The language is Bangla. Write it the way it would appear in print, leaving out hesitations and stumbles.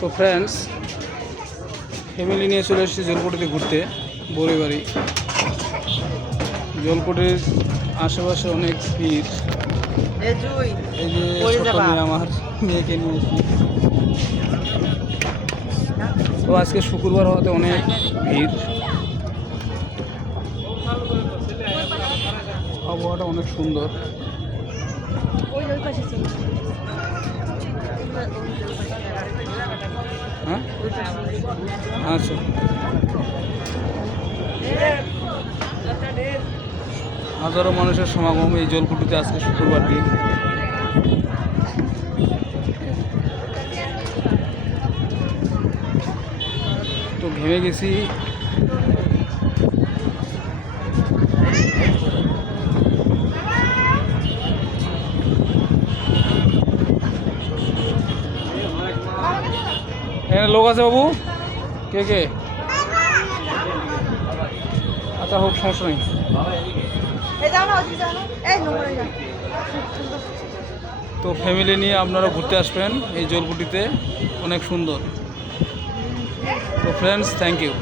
তো ফ্রেন্ডস, ফ্যামিলি নিয়ে চলে এসেছি জলকুটিতে ঘুরতে, বড়িবাড়ি। জলকুটির আশেপাশে অনেক ভিড়। এই যে ছোট মেয়ে, আমার মেয়েকে নিয়ে এসেছি। তো আজকে শুক্রবার হওয়াতে অনেক ভিড়। আবহাওয়াটা অনেক সুন্দর। হ্যাঁ, আচ্ছা। হাজারো মানুষের সমাগম এই জলকুটিতে আজকে শুক্রবার দিন। তো ঘেমে গেছি। এখানে লোক আছে বাবু? কে কে? আচ্ছা, হোক, সমস্যা নেই। তো ফ্যামিলি নিয়ে আপনারা ঘুরতে আসবেন এই জলকুটিতে, অনেক সুন্দর। তো ফ্রেন্ডস, থ্যাংক ইউ।